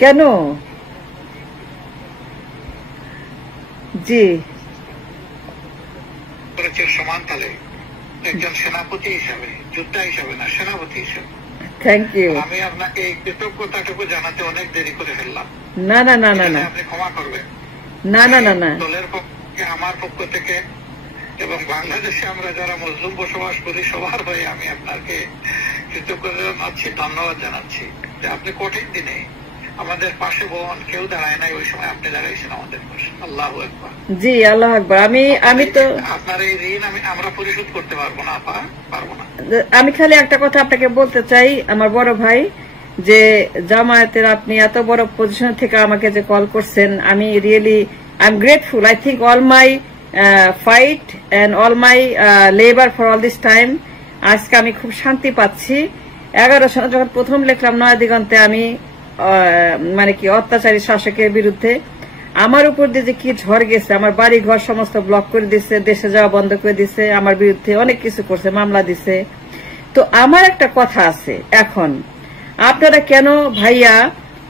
কেন? জি সমান তালে একজন সেনাপতি হিসাবে, যোদ্ধা হিসাবে না, সেনাপতি হিসাবে। Thank you. আমি আপনাকে এই কৃতজ্ঞতাটুকু জানাতে অনেক দেরি করে ফেললাম। না না না না না, আপনি ক্ষমা করবেন। না না না না, দলের পক্ষে, আমার পক্ষ থেকে এবং বাংলাদেশে আমরা যারা মুসলিম বসবাস করি সবার হয়ে আমি আপনাকে কৃতজ্ঞতা জানাচ্ছি, ধন্যবাদ জানাচ্ছি যে আপনি কঠিন দিনে আমাদের পাশে বোন কেউ দাঁড়ায় নাই, ওই সময় আপনি দাঁড়াইছেন আমাদের পাশে। আল্লাহু আকবার। জি আল্লাহু আকবার। আমি তো আপনার এই ঋণ আমরা পরিশোধ করতে পারবো না, পারবো না। আমি খালি একটা কথা আপনাকে বলতে চাই, আমার বড় ভাই, যে জামায়াতের আপনি এত বড় পজিশন থেকে আমাকে যে কল করছেন, আমি really I am grateful. I think all my fight and all my labour for all this time, আজকে আমি খুব শান্তি পাচ্ছি। 11 সালে যখন প্রথম লিখলাম নয়া দিগন্তে, আমি মানে কি অত্যাচারী শাসকের বিরুদ্ধে, আমার উপর দিয়ে যে কি ঝড় গেছে, আমার বাড়ি ঘর সমস্ত ব্লক করে দিছে, দেশে যাওয়া বন্ধ করে দিছে, আমার বিরুদ্ধে অনেক কিছু করছে, মামলা দিছে। তো আমার একটা কথা আছে, এখন আপনারা কেন ভাইয়া,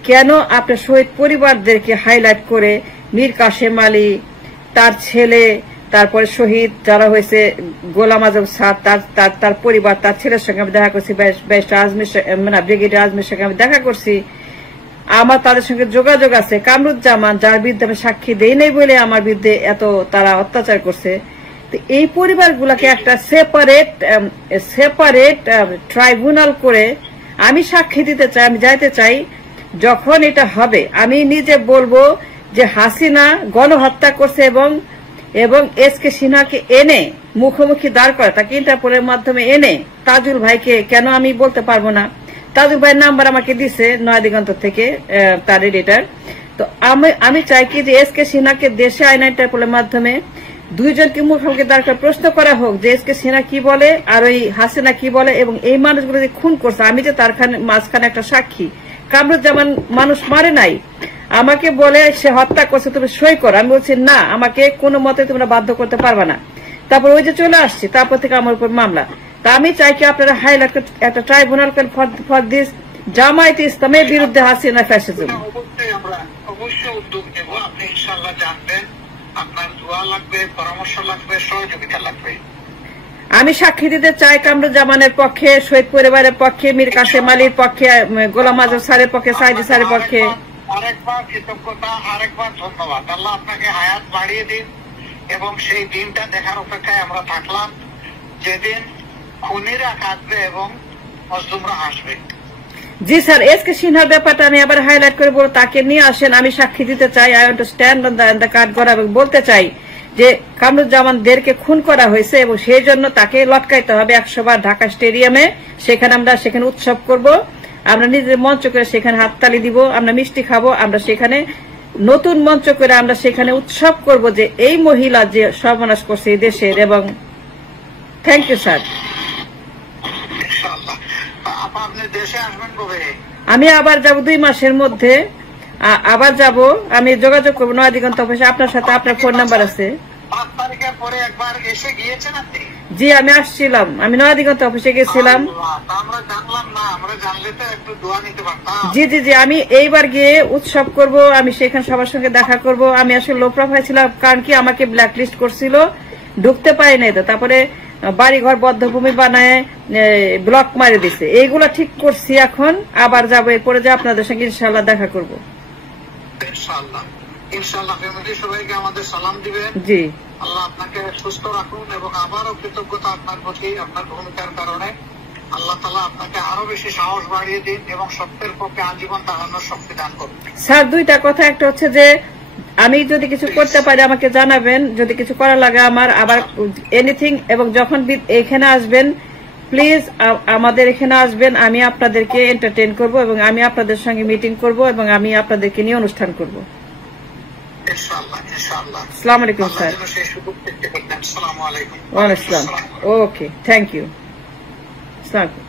কেন আপনার শহীদ পরিবারদেরকে হাইলাইট করে মীর কাশেম আলী, তার ছেলে, তারপরে শহীদ যারা হয়েছে গোলাম আজম স্যার, তার পরিবার, তার ছেলের সঙ্গে আমি দেখা করছি, ব্যারিস্টার আজমির, মানে ব্রিগেডিয়ার আজমির সঙ্গে আমি দেখা করছি, আমার তাদের সঙ্গে যোগাযোগ আছে। কামরুজ্জামান, যার বিরুদ্ধে আমি সাক্ষী দেই নাই বলে আমার বিরুদ্ধে এত তারা অত্যাচার করছে। তো এই পরিবারগুলোকে একটা সেপারেট ট্রাইব্যুনাল করে আমি সাক্ষী দিতে চাই, আমি যাইতে চাই। যখন এটা হবে আমি নিজে বলবো যে হাসিনা গণহত্যা করছে এবং এসকে সিনহাকে এনে মুখোমুখি দাঁড় করে, তাকে ইন্টারপোলের মাধ্যমে এনে তাজুল ভাইকে, কেন আমি বলতে পারবো না, তাজুল ভাইয়ের নাম্বার আমাকে দিছে নয়া দিগন্ত থেকে তার এডিটর। তো আমি চাই কি যে এসকে সিনহাকে দেশে আইনা ইন্টারপোলের মাধ্যমে দুইজনকে মুখোমুখি দাঁড় করে প্রশ্ন করা হোক যে এসকে সিনহা কি বলে আর ওই হাসিনা কি বলে, এবং এই মানুষগুলো যে খুন করছে, আমি যে তার মাঝখানে একটা সাক্ষী। কামরুজ্জামান মানুষ মারে নাই, আমাকে বলে সে হত্যা করছে, তুমি সই করো। আমি বলছি না, আমাকে কোনো মতে তোমরা বাধ্য করতে পারবে না। তারপর ওই যে চলে আসছি, তারপর থেকে আমার উপর মামলা। তা আমি চাই কি আপনারা হাইলাইট একটা ট্রাইব্যুনাল ফর দিস জামায়াতে ইসলামের বিরুদ্ধে হাসিনা ফ্যাসিজম। অবশ্যই উদ্যোগ নেব, আপনি ইনশাআল্লাহ জানবেন। আপনার দোয়া লাগবে, পরামর্শ লাগবে, সহযোগিতা লাগবে। আমি সাক্ষী দিতে চাই কামরুজ্জামানের পক্ষে, শহীদ পরিবারের পক্ষে, মীর কাশেম আলীর পক্ষে, গোলাম আজম স্যারের পক্ষে, সাইদি স্যারের পক্ষে। আরেকবার কৃতজ্ঞতা, আরেকবার ধন্যবাদ। আল্লাহ আপনাকে হায়াত বাড়িয়ে দিন এবং সেই দিনটা দেখার অপেক্ষায় আমরা থাকলাম, যেদিন খুনিরা কাঁদবে এবং মজলুমরা হাসবে। জি স্যার, এসকে সিনহার ব্যাপারটা আমি আবার হাইলাইট করে বলবো, তাকে নিয়ে আসেন, আমি সাক্ষী দিতে চাই। I want to stand on the card করা এবং বলতে চাই যে কামরুজ্জামানদেরকে খুন করা হয়েছে এবং সেই জন্য তাকে লটকাইতে হবে 100 বার ঢাকা স্টেডিয়ামে। সেখানে উৎসব করব, আমরা নিজের মঞ্চ করে সেখানে হাততালি দিব, আমরা মিষ্টি খাবো, আমরা সেখানে নতুন মঞ্চ করে আমরা সেখানে উৎসব করব যে এই মহিলা যে সর্বনাশ করছে এই দেশের। এবং থ্যাংক ইউ স্যার। আমি আবার যাব 2 মাসের মধ্যে, আবার যাব, আমি যোগাযোগ করবো নয়া দিগন্ত অফিসে আপনার সাথে। আপনার ফোন নাম্বার আছে? জি, আমি আসছিলাম, আমি নয়া দিগন্ত অফিসে গেছিলাম। জি জি জি, আমি এইবার গিয়ে উৎসব করব, আমি সেখানে সবার সঙ্গে দেখা করব। আমি আসলে লো প্রোফাইল ছিলাম, কারণ কি আমাকে ব্ল্যাকলিস্ট করছিল, ঢুকতে পারি নাই। তো তারপরে বাড়িঘর বদ্ধভূমি বানায় ব্লক মারি দিছে, এইগুলা ঠিক করছি। এখন আবার যাবো, এরপরে যে আপনাদের সঙ্গে ইনশাআল্লাহ দেখা করব। সবাইকে আমাদের সালাম দিবেন। জি, আল্লাহ আপনাকে সুস্থ রাখুন এবং আবারও কৃতজ্ঞতা আপনার প্রতি, আপনার ভূমিকার কারণে। আল্লাহ তাআলা আপনাকে আরো বেশি সাহস বাড়িয়ে দিন এবং সত্যের পক্ষে আজীবন দাঁড়ানোর শক্তি দান করুন। স্যার, 2টা কথা, একটা হচ্ছে যে আমি যদি কিছু করতে পারি আমাকে জানাবেন, যদি কিছু করা লাগে আমার, আবার এনিথিং। এবং যখন এখানে আসবেন প্লিজ আমাদের এখানে আসবেন, আমি আপনাদেরকে এন্টারটেইন করব এবং আমি আপনাদের সঙ্গে মিটিং করব এবং আমি আপনাদেরকে নিয়ে অনুষ্ঠান করব। আসসালামু আলাইকুম স্যার। ওয়ালাইকুম আসসালাম। ওকে, থ্যাংক ইউ। আসসালামু আলাইকুম।